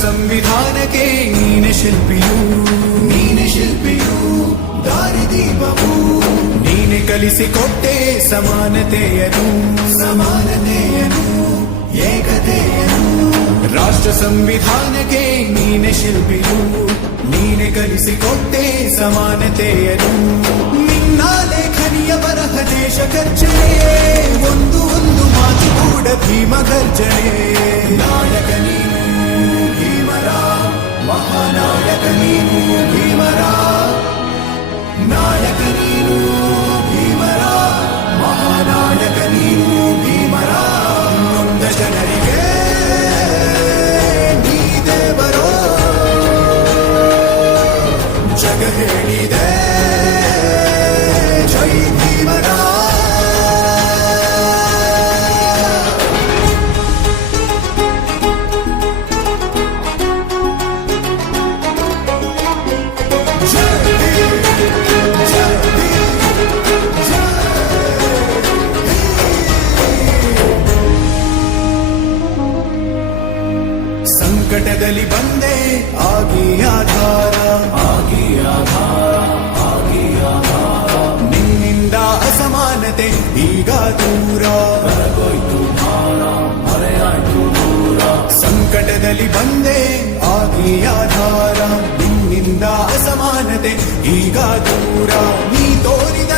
ಸಂವಿಧಾನಕ್ಕೆ ನೀನೆ ಶಿಲ್ಪಿಯು ದಾರಿದೀಪವು ನೀನೆ ಕಲಿಸಿಕೊಟ್ಟೆ ಸಮಾನತೆಯನು ಏಕತೆಯನು ರಾಷ್ಟ್ರ ಸಂವಿಧಾನಕ್ಕೆ ನೀನೆ ಶಿಲ್ಪಿಯು ನೀನೆ ಕಲಿಸಿಕೊಟ್ಟೆ ಸಮಾನತೆಯನು ನಿನ್ನ ಲೇಖನಿಯ ಬರಹ ದೇಶ ಗರ್ಜನೆ ಒಂದು ಮಾತು ಕೂಡ ಭೀಮ ಗರ್ಜನೆ ನಾಯಕ ನೀನು ಭೀಮರ ಮಹಾನಾಯಕ ನೀನು ಭೀಮರ ನಾಯಕ ನೀನು ಭೀಮರ ಮಹಾನಾಯಕ ನೀನು ಭೀಮರ ನೊಂದ ಜನರಿಗೆ ನೀ ದೇವರೋ ಜಗ ಹೇಳಿದೆ ಜೈ ಭೀಮರ ಸಂಕಟದಲ್ಲಿ ಬಂದೆ ಆಗಿ ಆಧಾರ ನಿನ್ನಿಂದ ಅಸಮಾನತೆ ಈಗ ದೂರ ಸಂಕಟದಲ್ಲಿ ಬಂದೆ ಆಗಿ ಆಧಾರ ನಿನ್ನಿಂದ ಅಸಮಾನತೆ ಈಗ ದೂರ ನೀ ತೋರಿದ